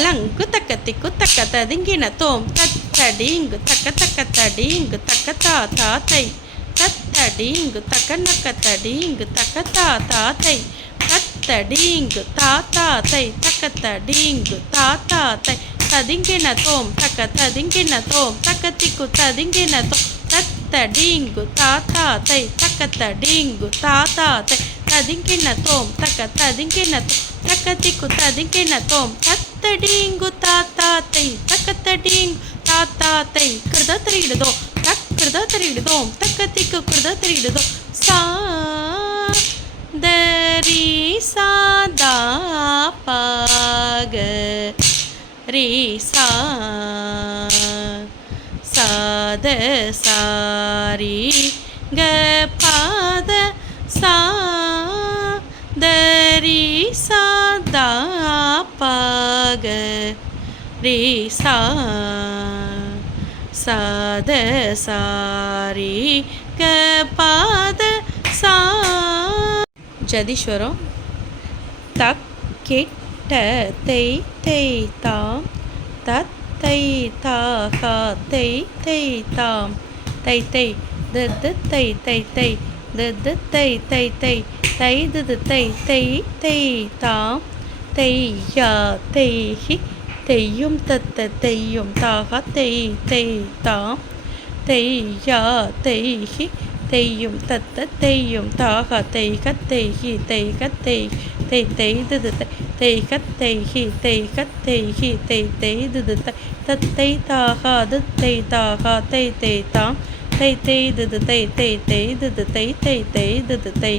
தலங்கு தக்கத்திக்கு தக்க ததுங்கின தோம் தத்தடிங்கு தக்க தக்க தடிங்கு தக்க தாத்தா தை தத்தடிங்கு தக்க நக்க தடிங்கு தக்க தாத்தா தை தத்தடிங்கு தாத்தா தை தக்க தடிங்கு தாத்தா தை ததிங்கின தோம் தக்க ததிங்கின தோம் தக்கத்திக்கு ததிங்கின தோம் தத்தடிங்கு தாத்தா தை தக்க தடிங்கு தாத்தா தை ததிங்கின தோம் தக்க ததிங்கின தோம் தக்கத்திக்கு ததிங்கின தோம் தத்தடிங்கு தாத்தா தை தக்கத்தடிங்கு தாத்தா தை கிருத திரிடுதோம் தக்கிருத திரிடுதோம் தக்கத்திக்கு கிருத திரிடுதோம் சா தரி சாதா பாக ரீ சா சாத சாரி க பாத சா தரி சாதா பாக ரீ சா சாத சாரி க பாத சா ஜதீஸ்வரம் தக் கிட்ட தை தை தாம் தத் தை தாகா தை தை தாம் தை தை து தை தை தை து தை தை தை தை து தை தை தை தாம் தை யா தை ஹி தையும் தத்த தையும் தாகா தை தை தாம் தை யா தை ஹி தையும் தத்த தையும் தாகா தை கத்தை ஹி தை கத்தை தை தை து தை கத்தை ஹி தை கத்தை ஹி தை தை து தத்தை தாகா தை தாகா தை தை தாம் தை தை து தை தை தை து தை தை தை து தை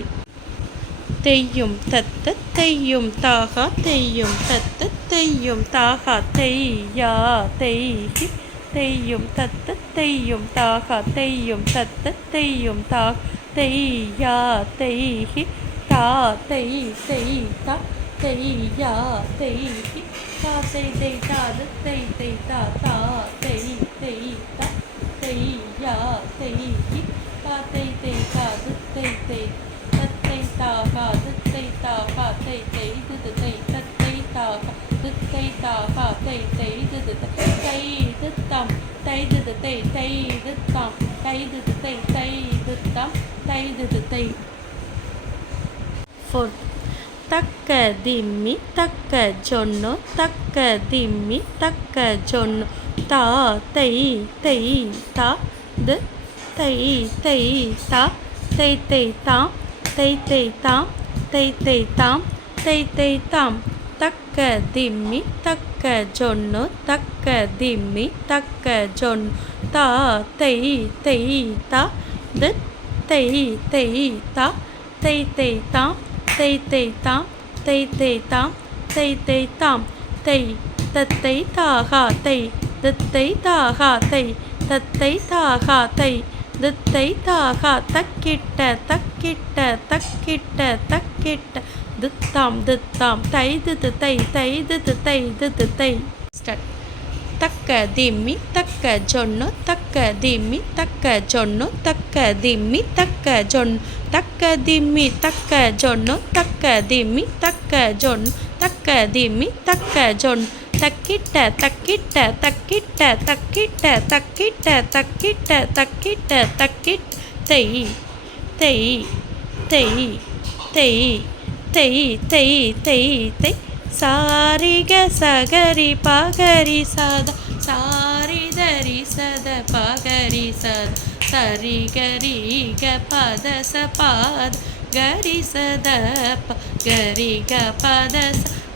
தையும் தத்த தையும் தாகா தையும் தத்த தையும் தாகா தை யா தை ஹி தையும் தத்த தையும் தாகா தையும் தத்த தையும் தாக் தை யா தை ஹி தா தை தை தா தை யா தை ஹி தா தை தை தா தை தை தா தா தை தை தா தை யா தை ஹி தா தை தை தா தை தை தத்தை தாகா தை தாகா தை தை து தை தத்தை தாகா தை தாகா தை தை து தை து தாம் தை து தை தை து தாம் தை து தை தை து தாம் தை து தை ஃபோர்த் தக்க திம்மி தக்க ஜொன்னு தக்க திம்மி தக்க ஜொன்னு தா தை தை தா து தை தை தா தை தை தாம் தை தை தாம் தை தை தாம் தை தை தாம் தக்க திம்மி தக்க ஜொன்னு தக்க திம்மி தக்க ஜொன்னு தா தை தை தா து தை தை தா தை தை தாம் தை தை தாம் தை தை தாம் தை தை தாம் தை தத்தை தாகா தை தத்தை தாகா தை தத்தை தாகா தை தத்தை தாகா தக்கிட்ட தக்கிட்ட தக்கிட்ட தக்கிட்ட துத்தாம் துத்தாம் தை து தை தை து தை து தை ஸ்டார்ட் தக்க திம்மி தக்க ஜொன்னு தக்க திம்மி தக்க ஜொன்னு தக்க திம்மி தக்க ஜொன்னு தக்க திம்மி தக்க ஜொன்னு தக்க திம்மி தக்க ஜொன்னு தக்க திம்மி தக்க ஜொன்னு தக்கிட்ட தக்கிட்ட தக்கிட்ட தக்கிட்ட தக்கிட்ட தக்கிட்ட தக்கிட்ட தக்கிட்ட தை தை தை தை தை தை தை தை சாரிக சகரி பகரி சத சாரி தரி சத பகரி சத சரி கரி க பத ச பாத கரி சத ப கரி க பத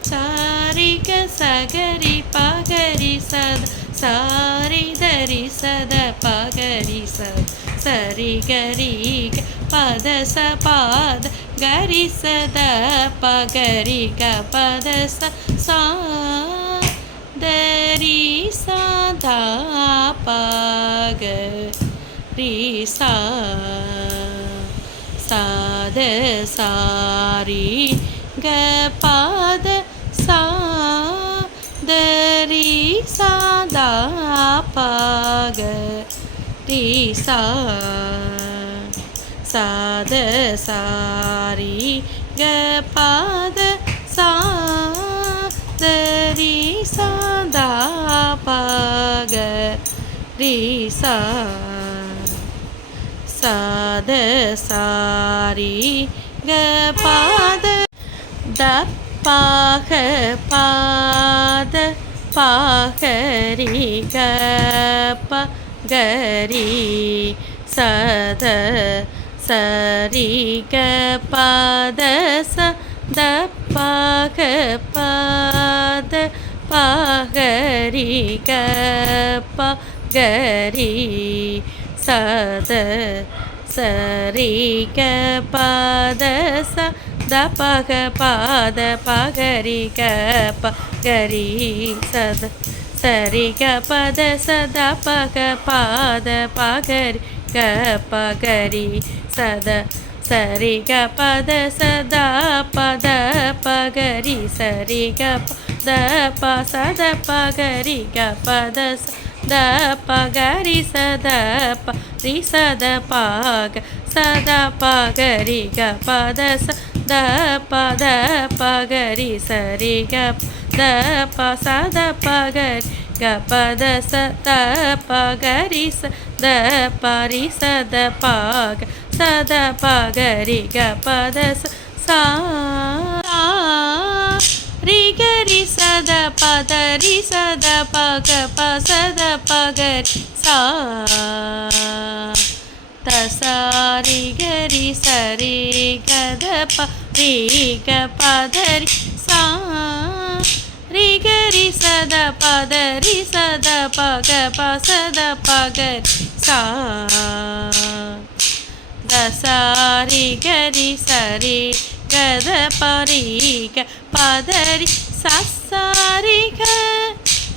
சாரி க சகரி பகரி சத சாரி தரி சத பகரி சத சரி கரி க பத ச பாத கரி சத பகரி க பத ச சா தரி சதா பாக ரீ சா சாத சாரி க பாத சா தரி சதா பாக ரீ சா சாத சாரி க பாத சா தரி சா ரி சா சாத சாரி க பாத த பாக பாத பாகரி க ப கரி சத சரி க பாத ச த பாக பாத பாகரி க ப கரி சத சரி க பாத ச த பக பாத பகரி க ப கரி சத சரி க பத சத பக பாத பகரி க பகரி சத சரி க பத சத பத பகரி சரி க பத ப சத பகரி க பத த பகரி சத ப ரி சத பக சத பகரி க பத ச த பத பகரி சரி க த ப சத பகரி க பத ச த பகரி ச த பரி சத பக சத பகரி க பத ச சா ரி கரி சத பத ரி சத பக ப சத பகரி சா த சாரி கரி சரி கத ப ரி க பதரி சா ரி கரி சத பத ரி சத பக ப சத பகரி சா த சாரி கரி சரி கத பரி க பதரி சரி க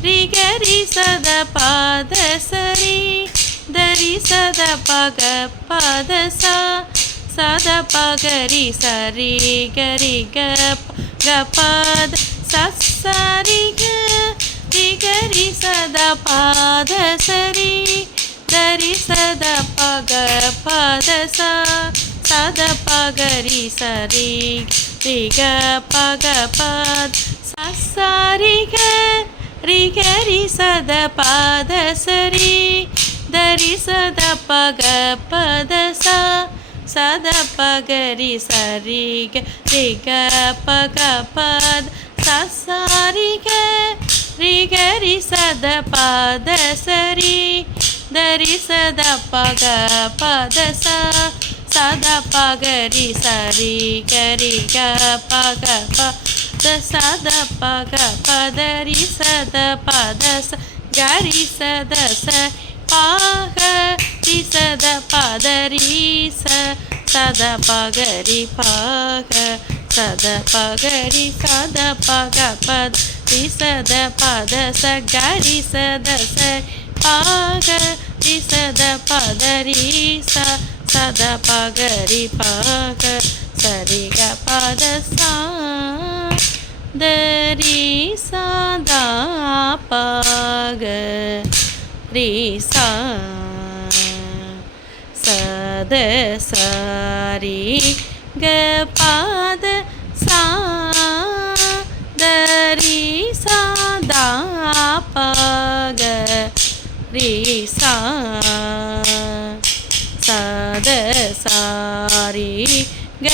ரி கரி சத பத சரி தரி சத பக பத சா சத பகரி சரி கரி க பத சரி க ரி கரி சத பத சரி தரி சத பக பத சா சத பகரி சரி ரி க பக பத சரி க ரி கரி சத பத சரி தரி சத பக பத சா சத பகரி சரி க ரி க பக பத சரி க ரி கரி சத பத சரி தரி சத பக பத சா சத பகரி சரி கரி க பக பத சத பக பதரி சத பத ச கரி சத ச பாக ரி சத பதரி ச சத பகரி பாக சத பகரி சத பக பத ரி சத பத ச கரி சத ச பாக ரி சத பதரி ச சத பகரி பாக சரி க பத சா தரி சதா பக ரி சா சத சரி க பத சா தரி சதா பக ரி சா சத சாரி க